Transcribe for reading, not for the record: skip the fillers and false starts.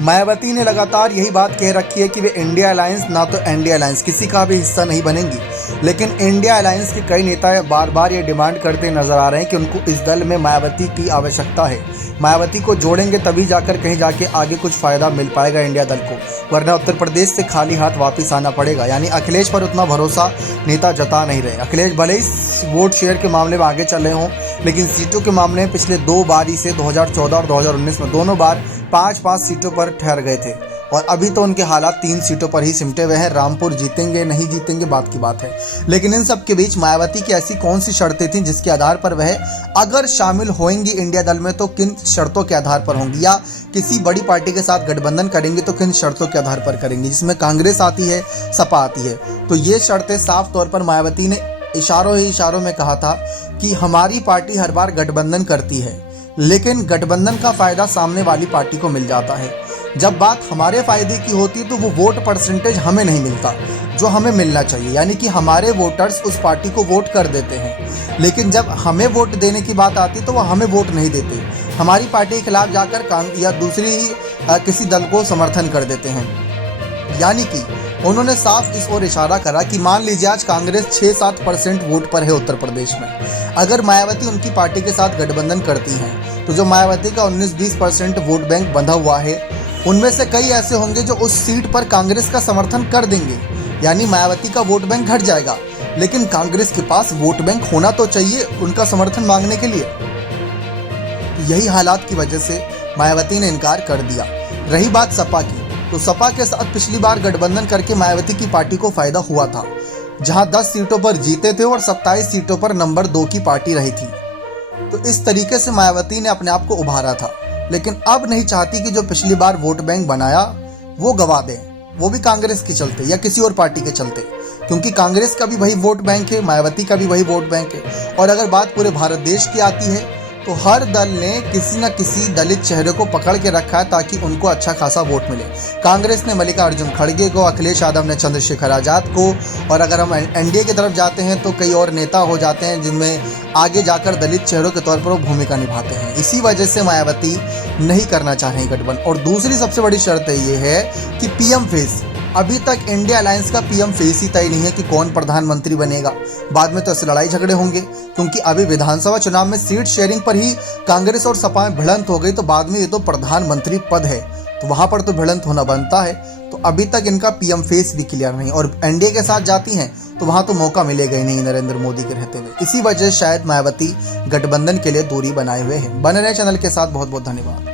मायावती ने लगातार यही बात कह रखी है कि वे इंडिया अलायंस ना तो एनडीए अलायंस किसी का भी हिस्सा नहीं बनेंगी, लेकिन इंडिया अलायंस के कई नेता बार बार ये डिमांड करते नजर आ रहे हैं कि उनको इस दल में मायावती की आवश्यकता है। मायावती को जोड़ेंगे तभी जाकर कहीं जाके आगे कुछ फायदा मिल पाएगा इंडिया दल को, वरना उत्तर प्रदेश से खाली हाथ वापस आना पड़ेगा। यानी अखिलेश पर उतना भरोसा नेता जता नहीं रहे। अखिलेश भले ही वोट शेयर के मामले में आगे चल रहे हों, लेकिन सीटों के मामले में पिछले दो बारी से 2014 और 2019 में दोनों बार 5-5 सीटों पर ठहर गए थे और अभी तो उनके हालात 3 सीटों पर ही सिमटे हुए हैं। रामपुर जीतेंगे नहीं जीतेंगे बात की बात है, लेकिन इन सब के बीच मायावती की ऐसी कौन सी शर्तें थीं जिसके आधार पर वह अगर शामिल होंगी इंडिया दल में तो किन शर्तों के आधार पर होंगी, या किसी बड़ी पार्टी के साथ गठबंधन करेंगे तो किन शर्तों के आधार पर करेंगे, जिसमें कांग्रेस आती है, सपा आती है। तो ये शर्तें साफ तौर पर मायावती ने इशारों ही इशारों में कहा था कि हमारी पार्टी हर बार गठबंधन करती है, लेकिन गठबंधन का फायदा सामने वाली पार्टी को मिल जाता है। जब बात हमारे फायदे की होती है तो वो वोट परसेंटेज हमें नहीं मिलता जो हमें मिलना चाहिए, यानी कि हमारे वोटर्स उस पार्टी को वोट कर देते हैं, लेकिन जब हमें वोट देने की बात आती तो वो हमें वोट नहीं देते, हमारी पार्टी के खिलाफ जाकर या दूसरी ही किसी दल को समर्थन कर देते हैं। यानी कि उन्होंने साफ इस ओर इशारा करा कि मान लीजिए आज कांग्रेस 6-7% वोट पर है उत्तर प्रदेश में, अगर मायावती उनकी पार्टी के साथ गठबंधन करती हैं तो जो मायावती का 19-20% वोट बैंक बंधा हुआ है उनमें से कई ऐसे होंगे जो उस सीट पर कांग्रेस का समर्थन कर देंगे। यानी मायावती का वोट बैंक घट जाएगा, लेकिन कांग्रेस के पास वोट बैंक होना तो चाहिए उनका समर्थन मांगने के लिए। यही हालात की वजह से मायावती ने इनकार कर दिया। रही बात सपा की, तो सपा के साथ पिछली बार गठबंधन करके मायावती की पार्टी को फायदा हुआ था, जहां 10 सीटों पर जीते थे और 27 सीटों पर नंबर 2 की पार्टी रही थी। तो इस तरीके से मायावती ने अपने आप को उभारा था, लेकिन अब नहीं चाहती कि जो पिछली बार वोट बैंक बनाया वो गवा दें, वो भी कांग्रेस के चलते या किसी और पार्टी के चलते, क्योंकि कांग्रेस का भी वही वोट बैंक है, मायावती का भी वही वोट बैंक है। और अगर बात पूरे भारत देश की आती है तो हर दल ने किसी न किसी दलित चेहरे को पकड़ के रखा है ताकि उनको अच्छा खासा वोट मिले। कांग्रेस ने मल्लिकार्जुन खड़गे को, अखिलेश यादव ने चंद्रशेखर आज़ाद को, और अगर हम एनडीए की तरफ जाते हैं तो कई और नेता हो जाते हैं जिनमें आगे जाकर दलित चेहरों के तौर पर वो भूमिका निभाते हैं। इसी वजह से मायावती नहीं करना चाह रही गठबंधन। और दूसरी सबसे बड़ी शर्त ये है कि पीएम फेस, अभी तक इंडिया अलायंस का पीएम फेस ही तय नहीं है कि कौन प्रधानमंत्री बनेगा। बाद में तो ऐसे लड़ाई झगड़े होंगे, क्योंकि अभी विधानसभा चुनाव में सीट शेयरिंग पर ही कांग्रेस और सपा में भिड़ंत हो गई, तो बाद में ये तो प्रधानमंत्री पद है, तो वहां पर तो भिड़ंत होना बनता है। तो अभी तक इनका पीएम फेस भी क्लियर नहीं, और एनडीए के साथ जाती हैं तो वहां तो मौका मिलेगा ही नहीं नरेंद्र मोदी के रहते हुए। इसी वजह से शायद मायावती गठबंधन के लिए दूरी बनाए हुए हैं। बने रहे चैनल के साथ, बहुत बहुत धन्यवाद।